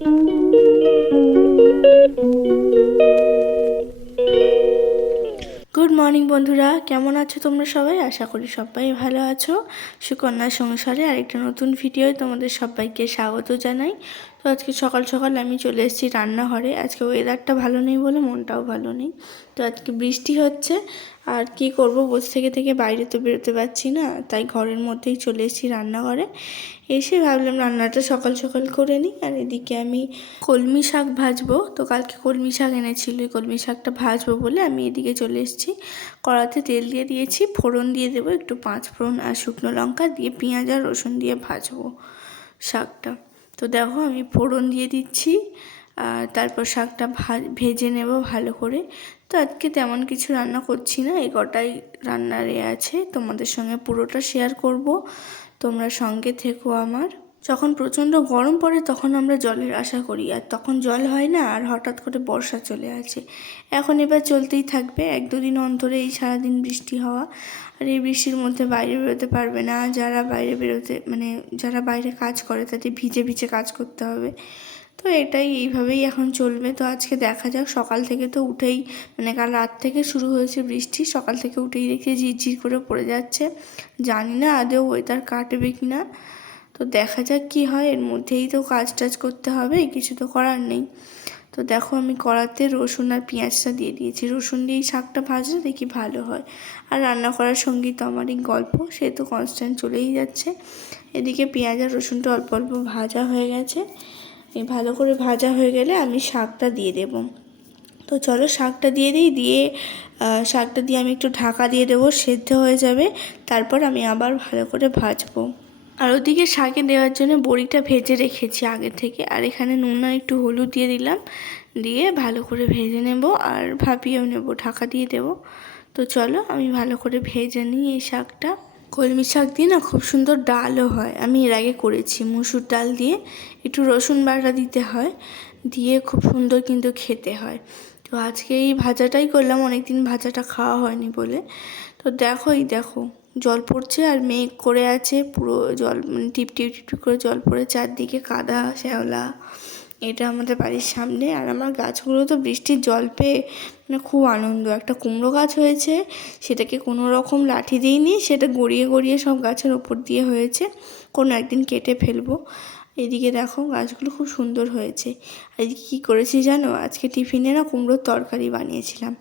Good morning বন্ধুরা। কেমন আছো তোমরা সবাই? আশা করি সবাই ভালো আছো। সুকন্যা সংসারে আরেকটা নতুন ভিডিওয় তোমাদের সবাইকে স্বাগত জানাই। তো আজকে সকাল সকাল আমি চলে এসেছি রান্নাঘরে। আজকে ওয়েদারটা ভালো নেই বলে, মনটাও ভালো নেই। তো আজকে বৃষ্টি হচ্ছে, আর কি করব? বসে থেকে থেকে বাইরে তো বেরোতে পারছি না, তাই ঘরের মধ্যেই চলে এসেছি রান্নাঘরে। এসে ভাবলাম রান্নাটা সকাল সকাল করে নিই, আর এদিকে আমি কলমি শাক ভাজবো। তো কালকে কলমি শাক এনেছিল কলমি শাকটা ভাজবো বলে আমি এদিকে চলে এসেছি। কড়াতে তেল দিয়ে দিয়েছি, ফোড়ন দিয়ে দেবো, একটু পাঁচ ফোড়ন আর শুকনো লঙ্কা দিয়ে পেঁয়াজ আর রসুন দিয়ে ভাজবো শাকটা। তো দেখো আমি ফোড়ন দিয়ে দিচ্ছি, আর তারপর শাকটা ভেজে নেব ভালো করে। তো আজকে তেমন কিছু রান্না করছি না, এই কটাই রান্নার এ আছে। তোমাদের সঙ্গে পুরোটা শেয়ার করব। তোমরা সঙ্গে থেকো আমার। যখন প্রচণ্ড গরম পড়ে তখন আমরা জলের আশা করি, আর তখন জল হয় না, আর হঠাৎ করে বর্ষা চলে আসে। এখন এবার চলতেই থাকবে, এক দুদিন অন্তরে এই সারাদিন বৃষ্টি হওয়া, আর এই বৃষ্টির মধ্যে বাইরে বেরোতে পারবে না। যারা বাইরে বেরোতে মানে যারা বাইরে কাজ করে তাদের ভিজে ভিজে কাজ করতে হবে। তো এটাই, এইভাবেই এখন চলবে। তো আজকে দেখা যাক, সকাল থেকে তো উঠেই মানে কাল রাত থেকে শুরু হয়েছে বৃষ্টি, সকাল থেকে উঠেই দেখে ঝিরঝির করে পড়ে যাচ্ছে। জানি না আদেও ওয়েদার কাটবে কি না তো দেখা যাক কি হয়। এর মধ্যেই তো কাজ টাজ করতে হবে, কিছু তো করার নেই। তো দেখো আমি কড়াতে রসুন আর পেঁয়াজটা দিয়ে দিয়েছি। রসুন দিয়েই শাকটা ভাজলে দেখি ভালো হয়। আর রান্না করার সঙ্গেই তো আমারই গল্প, সে তো কনস্ট্যান্ট চলেই যাচ্ছে। এদিকে পেঁয়াজ আর রসুনটা অল্প অল্প ভাজা হয়ে গেছে। ভালো করে ভাজা হয়ে গেলে আমি শাকটা দিয়ে দেব। তো চলো শাকটা দিয়ে দিই, দিয়ে শাকটা দিয়ে আমি একটু ঢাকা দিয়ে দেবো, সেদ্ধ হয়ে যাবে। তারপর আমি আবার ভালো করে ভাজবো। আর ওদিকে শাকে দেওয়ার জন্য বড়িটা ভেজে রেখেছি আগে থেকে। আর এখানে নুন একটু হলুদ দিয়ে দিলাম। দিয়ে ভালো করে ভেজে নেব আর ভাপিয়েও নেব, ঢাকা দিয়ে দেব। তো চলো আমি ভালো করে ভেজে নিই এই শাকটা। কলমি শাক দিয়ে না খুব সুন্দর ডালও হয়। আমি এর আগে করেছি, মুসুর ডাল দিয়ে। একটু রসুন বাটা দিতে হয়। দিয়ে খুব সুন্দর কিন্তু খেতে হয়। তো আজকে এই ভাজাটাই করলাম, অনেকদিন ভাজাটা খাওয়া হয়নি বলে। তো দেখোই, দেখো, জল পড়ছে আর মেঘ করে আছে, পুরো জল মানে টিপ টিপ টিপ করে জল পড়ে, চারদিকে কাদা, শ্যাওলা, এটা আমাদের বাড়ির সামনে। আর আমার গাছগুলো তো বৃষ্টির জল পেয়ে মানে খুব আনন্দ। একটা কুমড়ো গাছ হয়েছে, সেটাকে কোনো রকম লাঠি দিইনি, সেটা গড়িয়ে গড়িয়ে সব গাছের ওপর দিয়ে হয়েছে। কোনো একদিন কেটে ফেলব। এদিকে দেখো গাছগুলো খুব সুন্দর হয়েছে। আজকে কী করেছি জানো? আজকে টিফিনে না কুমড়োর তরকারি বানিয়েছিলাম।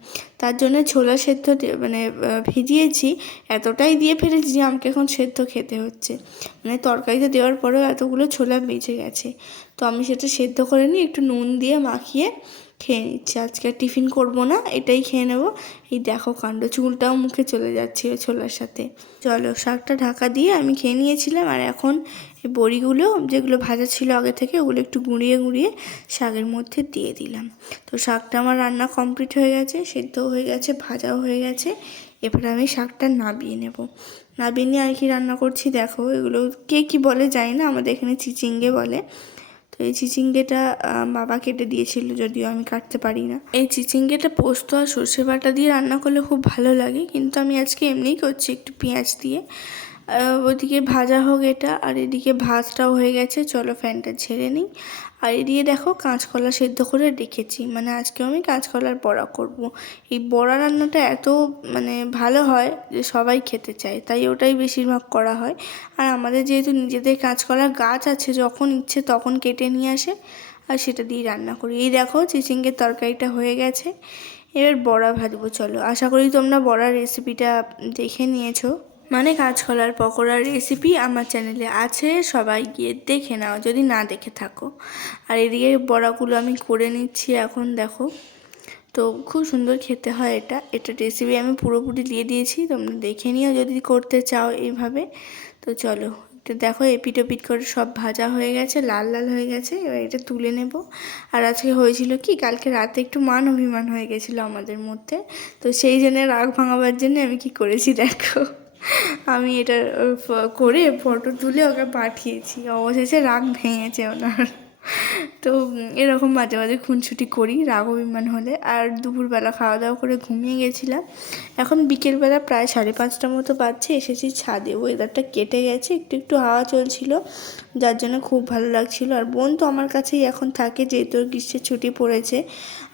তার জন্য ছোলা সেদ্ধ মানে ভিজিয়েছি, এতটাই দিয়ে ফেলেছি যে আমাকে এখন সেদ্ধ খেতে হচ্ছে। মানে তরকারিতে দেওয়ার পরেও এতগুলো ছোলা বেঁচে গেছে। তো আমি সেটা সেদ্ধ করে নিই একটু নুন দিয়ে মাখিয়ে খেয়ে নিচ্ছি। আজকে আর টিফিন করব না, এটাই খেয়ে নেব। এই দেখো কাণ্ড, চুলটাও মুখে চলে যাচ্ছিল ছোলার সাথে। চলো, শাকটা ঢাকা দিয়ে আমি খেয়ে নিয়েছিলাম আর এখন এই বড়িগুলো যেগুলো ভাজা ছিল আগে থেকে, ওগুলো একটু গুঁড়িয়ে গুঁড়িয়ে শাকের মধ্যে দিয়ে দিলাম। তো শাকটা আমার রান্না কমপ্লিট হয়ে গেছে, সেদ্ধও হয়ে গেছে, ভাজাও হয়ে গেছে। এবার আমি শাকটা নাবিয়ে নেব। নাবিয়ে নিয়ে আর কি রান্না করছি দেখো, এগুলো কে কী বলে যায় না, আমাদের এখানে চিচিঙ্গে বলে। তো এই চিচিঙ্গেটা বাবা কেটে দিয়েছিল, যদিও আমি কাটতে পারি না। এই চিচিঙ্গেটা পোস্ত আর সর্ষে বাটা দিয়ে রান্না করলে খুব ভালো লাগে, কিন্তু আমি আজকে এমনিই করছি একটু পেঁয়াজ দিয়ে। ওদিকে ভাজা হোক এটা, আর এদিকে ভাতটাও হয়ে গেছে। চলো ফ্যানটা ছেড়ে নিই। আর এদিকে দেখো কাঁচকলা সেদ্ধ করে রেখেছি। মানে আজকেও আমি কাঁচকলার বড়া করব। এই বড়া রান্নাটা এত মানে ভালো হয় যে সবাই খেতে চায়। তাই ওটাই বেশিরভাগ করা হয়। আর আমাদের যেহেতু নিজেদের কাঁচকলার গাছ আছে, যখন ইচ্ছে তখন কেটে নিয়ে আসে, আর সেটা দিয়ে রান্না করি। এই দেখো চিচিঙ্গের তরকারিটা হয়ে গেছে। এবার বড়া ভাজবো, চলো। আশা করি তোমরা বড়ার রেসিপিটা দেখে নিয়েছো। মানে কাঁচকলার পকোড়ার রেসিপি আমার চ্যানেলে আছে, সবাই গিয়ে দেখে নাও, যদি না দেখে থাকো। আর এদিকে বড়াগুলো আমি করে নিচ্ছি এখন, দেখো। তো খুব সুন্দর খেতে হয় এটা। এটা রেসিপি আমি পুরোপুরি দিয়ে দিয়েছি, তোমরা দেখে নিও যদি করতে চাও এইভাবে। তো চলো, তো দেখো এপিট ওপিট করে সব ভাজা হয়ে গেছে, লাল লাল হয়ে গেছে, এবার এটা তুলে নেব। আর আজকে হয়েছিল কি, কালকে রাতে একটু মান অভিমান হয়ে গেছিল আমাদের মধ্যে। তো সেই জন্য রাগ ভাঙাবার জন্য আমি কি করেছি, দেখো। আমি এটা করে ফটো তুলে ওকে পাঠিয়েছি। অবশেষে রাগ ভেঙেছে ওনার। তো এরকম মাঝে মাঝে খুনছুটি করি রাগ অভিমান হলে। আর দুপুরবেলা খাওয়া দাওয়া করে ঘুমিয়ে গেছিলাম। এখন বিকেলবেলা প্রায় সাড়ে পাঁচটার মতো বাজছে, এসেছি ছাদে। ওয়েদারটা কেটে গেছে, একটু একটু হাওয়া চলছিল, যার জন্য খুব ভালো লাগছিল। আর বোন তো আমার কাছেই এখন থাকে, যেহেতু গ্রীষ্মের ছুটি পড়েছে।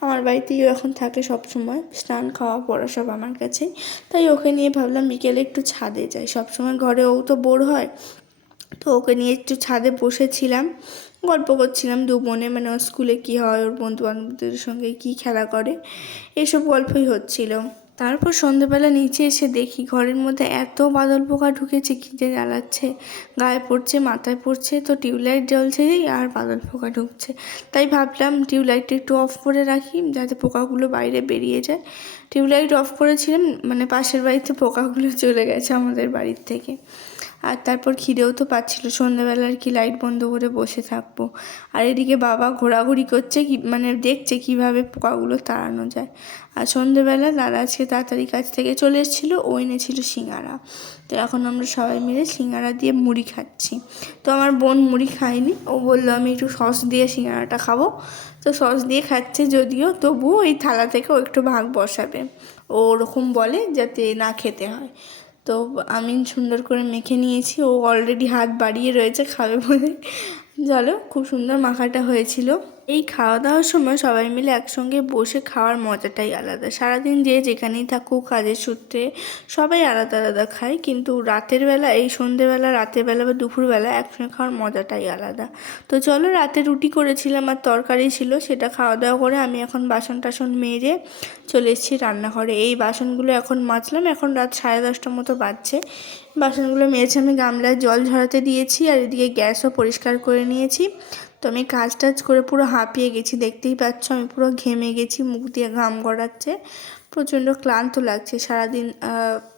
আমার বাড়িতেই এখন থাকে সব সময় স্নান, খাওয়া, পড়া সব আমার কাছেই। তাই ওকে নিয়ে ভাবলাম বিকেলে একটু ছাদে যাই। সবসময় ঘরে ও তো বোর হয়, তো ওকে নিয়ে একটু ছাদে বসেছিলাম। গল্প করছিলাম দু বোনে মানে ওর স্কুলে কী হয়, ওর বন্ধু বান্ধবদের সঙ্গে কী খেলা করে, এসব গল্পই হচ্ছিল। তারপর সন্ধেবেলা নিচে এসে দেখি ঘরের মধ্যে এত বাদল পোকা ঢুকেছে, কী যে জ্বালাচ্ছে। গায়ে পড়ছে, মাথায় পড়ছে, তো টিউবলাইট জ্বলছে আর বাদল পোকা ঢুকছে। তাই ভাবলাম টিউবলাইটটা একটু অফ করে রাখি, যাতে পোকাগুলো বাইরে বেরিয়ে যায়। টিউবলাইট অফ করেছিলাম মানে পাশের বাড়িতে পোকাগুলো চলে গেছে আমাদের বাড়ির থেকে। আর তারপর খিদেও তো পাচ্ছিল। সন্ধ্যাবেলা আর কি লাইট বন্ধ করে বসে থাকব। আর এদিকে বাবা ঘোরাঘুরি করছে কি মানে দেখছে কীভাবে পোকাগুলো তাড়ানো যায়। আর সন্ধ্যেবেলা দাদা আজকে তাড়াতাড়ি কাছ থেকে চলে এসেছিল, ও এনেছিল সিঙ্গারা। তো এখন আমরা সবাই মিলে সিঙ্গারা দিয়ে মুড়ি খাচ্ছি। তো আমার বোন মুড়ি খায়নি, ও বলল আমি একটু সস দিয়ে সিঙ্গারাটা খাব। তো সস দিয়ে খাচ্ছে যদিও, তবুও এই থালা থেকে ও একটু ভাগ বসাবে। ও ওরকম বলে যাতে না খেতে হয়। তো আমি সুন্দর করে মেখে নিয়েছি। ও অলরেডি হাত বাড়িয়ে রয়েছে খাবে বলে। চলো, খুব সুন্দর মাখাটা হয়েছিল। এই খাওয়া দাওয়ার সময় সবাই মিলে একসঙ্গে বসে খাওয়ার মজাটাই আলাদা। সারাদিন যে যেখানেই থাকুক, কাজের সূত্রে সবাই আলাদা আলাদা খায়, কিন্তু রাতের বেলা, এই সন্ধেবেলা, রাতের বেলা বা দুপুরবেলা একসঙ্গে খাওয়ার মজাটাই আলাদা। তো চলো, রাতে রুটি করেছিলাম আর তরকারি ছিল, সেটা খাওয়া দাওয়া করে আমি এখন বাসন টাসন মেরে চলে এসেছি রান্নাঘরে। এই বাসনগুলো এখন মাজলাম, এখন রাত সাড়ে দশটার মতো বাজছে। বাসনগুলো মেজে আমি গামলায় জল ঝরাতে দিয়েছি আর এদিকে গ্যাসও পরিষ্কার করে নিয়েছি। তো আমি কাজ টাজ করে পুরো হাঁপিয়ে গেছি। দেখতেই পাচ্ছ আমি পুরো ঘেমে গেছি, মুখ দিয়ে ঘাম গড়াচ্ছে। প্রচণ্ড ক্লান্ত লাগছে সারাদিন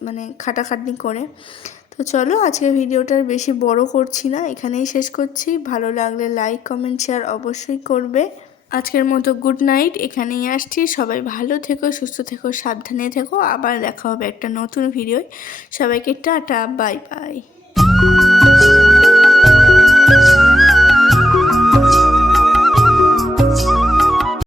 মানে খাটাখাটনি করে। তো চলো আজকে ভিডিওটা আর বেশি বড় করছি না, এখানেই শেষ করছি। ভালো লাগলে লাইক কমেন্ট শেয়ার অবশ্যই করবে। আজকের মতো গুড নাইট এখানেই আসছি। সবাই ভালো থেকো, সুস্থ থেকো, সাবধানে থেকো। আবার দেখা হবে একটা নতুন ভিডিও সবাইকে টাটা বাই বাই